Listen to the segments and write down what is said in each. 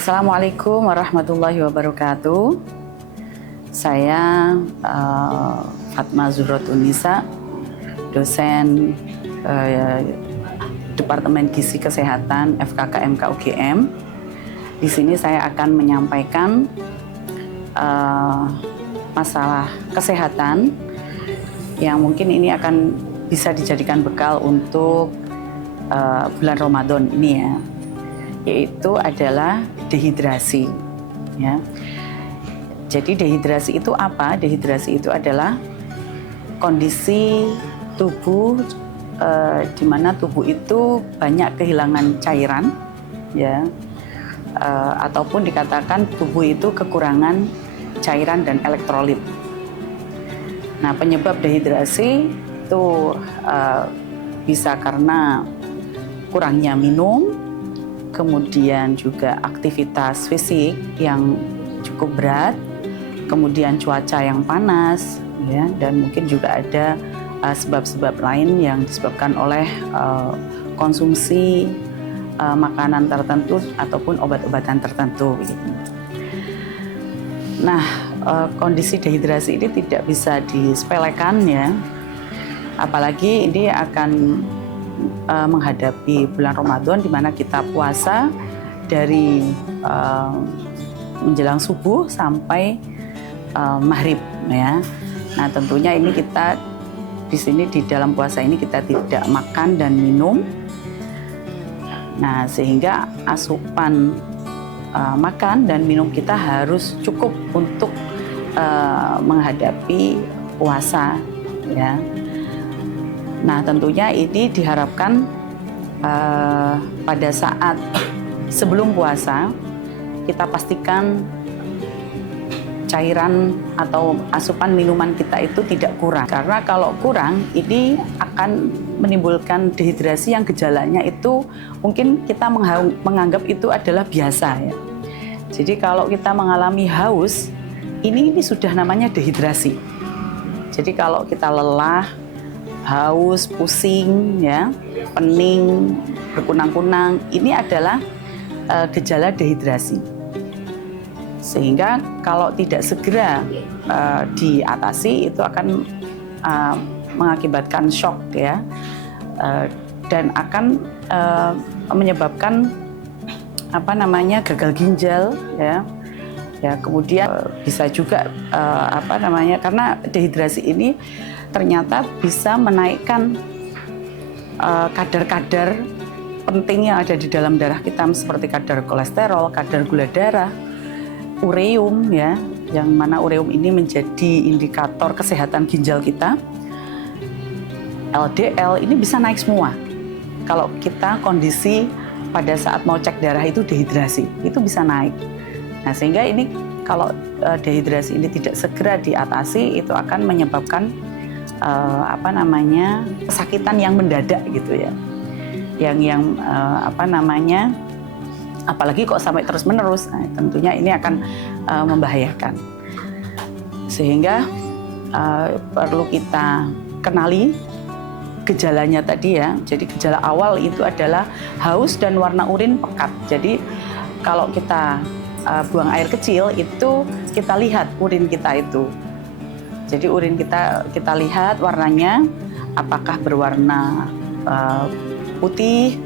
Assalamualaikum warahmatullahi wabarakatuh. Saya Fatma Zuhrotunisa, dosen Departemen Gizi Kesehatan FKKMK UGM. Di sini saya akan menyampaikan masalah kesehatan yang mungkin ini akan bisa dijadikan bekal untuk bulan Ramadan ini ya, yaitu adalah dehidrasi. Ya. Jadi dehidrasi itu apa? Dehidrasi itu adalah kondisi tubuh di mana tubuh itu banyak kehilangan cairan, ya, ataupun dikatakan tubuh itu kekurangan cairan dan elektrolit. Nah, penyebab dehidrasi itu bisa karena kurangnya minum, kemudian juga aktivitas fisik yang cukup berat, kemudian cuaca yang panas, ya, dan mungkin juga ada sebab-sebab lain yang disebabkan oleh konsumsi makanan tertentu ataupun obat-obatan tertentu. Gitu. Nah, kondisi dehidrasi ini tidak bisa disepelekan ya, apalagi ini akan menghadapi bulan Ramadan di mana kita puasa dari menjelang subuh sampai maghrib ya. Nah, tentunya ini kita di sini di dalam puasa ini kita tidak makan dan minum. Nah, sehingga asupan makan dan minum kita harus cukup untuk menghadapi puasa ya. Nah, tentunya ini diharapkan pada saat sebelum puasa kita pastikan cairan atau asupan minuman kita itu tidak kurang. Karena kalau kurang, ini akan menimbulkan dehidrasi yang gejalanya itu mungkin kita menganggap itu adalah biasa ya. Jadi kalau kita mengalami haus, ini sudah namanya dehidrasi. Jadi kalau kita lelah, haus, pusing, ya, pening, berkunang-kunang, ini adalah gejala dehidrasi. Sehingga kalau tidak segera diatasi itu akan mengakibatkan shock ya, dan akan menyebabkan gagal ginjal ya. Ya, kemudian bisa juga karena dehidrasi ini ternyata bisa menaikkan kadar-kadar penting yang ada di dalam darah kita seperti kadar kolesterol, kadar gula darah, ureum ya, yang mana ureum ini menjadi indikator kesehatan ginjal kita. LDL ini bisa naik semua. Kalau kita kondisi pada saat mau cek darah itu dehidrasi, itu bisa naik. Nah, sehingga ini kalau dehidrasi ini tidak segera diatasi, itu akan menyebabkan kesakitan yang mendadak gitu ya, yang apalagi kok sampai terus-menerus, nah, tentunya ini akan membahayakan. Sehingga perlu kita kenali gejalanya tadi ya. Jadi gejala awal itu adalah haus dan warna urin pekat. Jadi kalau kita buang air kecil itu kita lihat urin kita itu. Jadi urin kita lihat warnanya apakah berwarna putih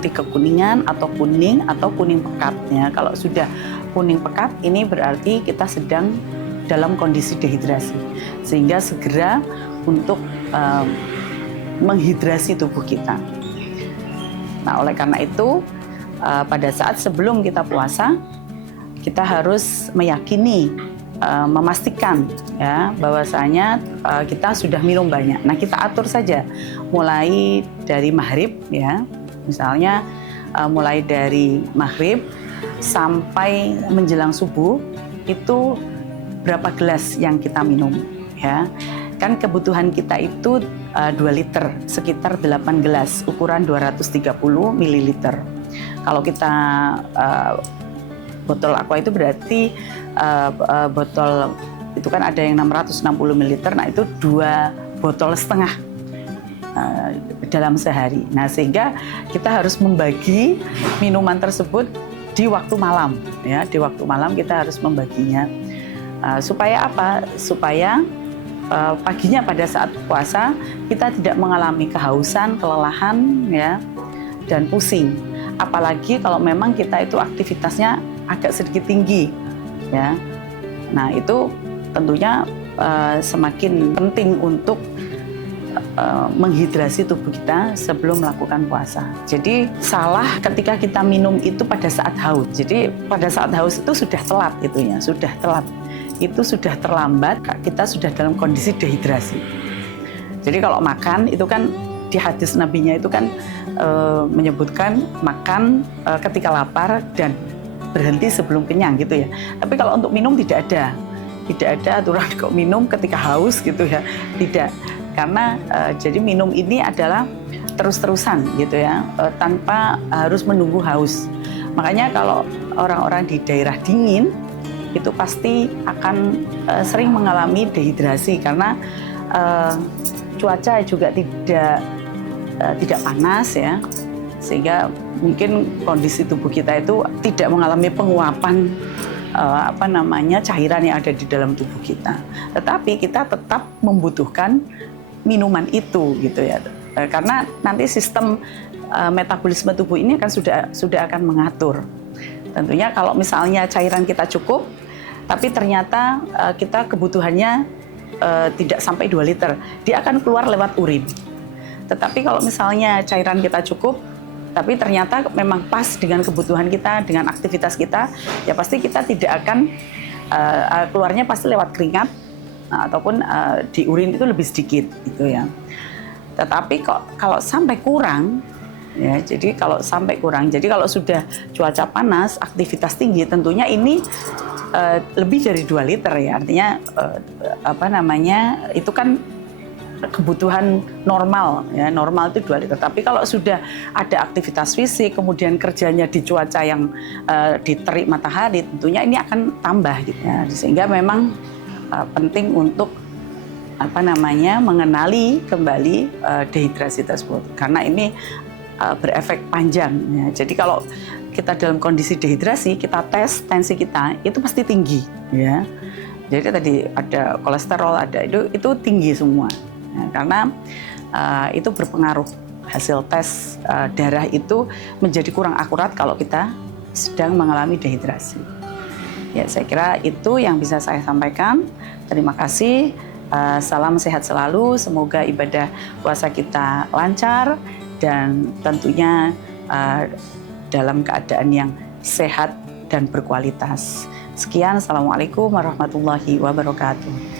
kekuningan atau kuning pekat ya. Kalau sudah kuning pekat ini berarti kita sedang dalam kondisi dehidrasi, sehingga segera untuk menghidrasi tubuh kita. Nah, oleh karena itu pada saat sebelum kita puasa kita harus meyakini, memastikan ya bahwasanya kita sudah minum banyak. Nah, kita atur saja mulai dari maghrib ya, misalnya mulai dari maghrib sampai menjelang subuh itu berapa gelas yang kita minum ya. Kan kebutuhan kita itu 2 liter, sekitar 8 gelas, ukuran 230 ml. Kalau kita botol aqua itu berarti botol itu kan ada yang 660 ml, nah itu 2,5 botol dalam sehari. Nah, sehingga kita harus membagi minuman tersebut di waktu malam, ya, di waktu malam kita harus membaginya. Supaya apa? Supaya paginya pada saat puasa kita tidak mengalami kehausan, kelelahan, ya, dan pusing. Apalagi kalau memang kita itu aktivitasnya agak sedikit tinggi, ya. Nah, itu tentunya semakin penting untuk menghidrasi tubuh kita sebelum melakukan puasa. Jadi salah ketika kita minum itu pada saat haus. Jadi pada saat haus itu sudah telat itunya, sudah telat. Itu sudah terlambat, kita sudah dalam kondisi dehidrasi. Jadi kalau makan itu kan di hadis nabinya itu kan menyebutkan makan ketika lapar dan berhenti sebelum kenyang gitu ya. Tapi kalau untuk minum tidak ada aturan kok minum ketika haus gitu ya, tidak. Karena jadi minum ini adalah terus-terusan gitu ya, tanpa harus menunggu haus. Makanya kalau orang-orang di daerah dingin itu pasti akan sering mengalami dehidrasi karena cuaca juga tidak panas ya, sehingga mungkin kondisi tubuh kita itu tidak mengalami penguapan cairan yang ada di dalam tubuh kita. Tetapi kita tetap membutuhkan minuman itu gitu ya, karena nanti sistem metabolisme tubuh ini akan sudah akan mengatur. Tentunya kalau misalnya cairan kita cukup, tapi ternyata kita kebutuhannya tidak sampai 2 liter, dia akan keluar lewat urin. Tetapi kalau misalnya cairan kita cukup, tapi ternyata memang pas dengan kebutuhan kita, dengan aktivitas kita, ya pasti kita tidak akan keluarnya pasti lewat keringat. Nah, ataupun di urin itu lebih sedikit gitu ya. Tetapi kalau sampai kurang ya, jadi kalau sudah cuaca panas, aktivitas tinggi, tentunya ini lebih dari 2 liter ya. Artinya itu kan kebutuhan normal ya, normal itu 2 liter. Tapi kalau sudah ada aktivitas fisik, kemudian kerjanya di cuaca yang diterik matahari, tentunya ini akan tambah gitu ya. Sehingga memang penting untuk mengenali kembali dehidrasi tersebut, karena ini berefek panjang ya. Jadi kalau kita dalam kondisi dehidrasi, kita tes tensi kita itu pasti tinggi ya. Jadi tadi ada kolesterol, ada itu tinggi semua ya, karena itu berpengaruh. Hasil tes darah itu menjadi kurang akurat kalau kita sedang mengalami dehidrasi. Ya, saya kira itu yang bisa saya sampaikan. Terima kasih. Salam sehat selalu. Semoga ibadah puasa kita lancar dan tentunya dalam keadaan yang sehat dan berkualitas. Sekian. Assalamualaikum warahmatullahi wabarakatuh.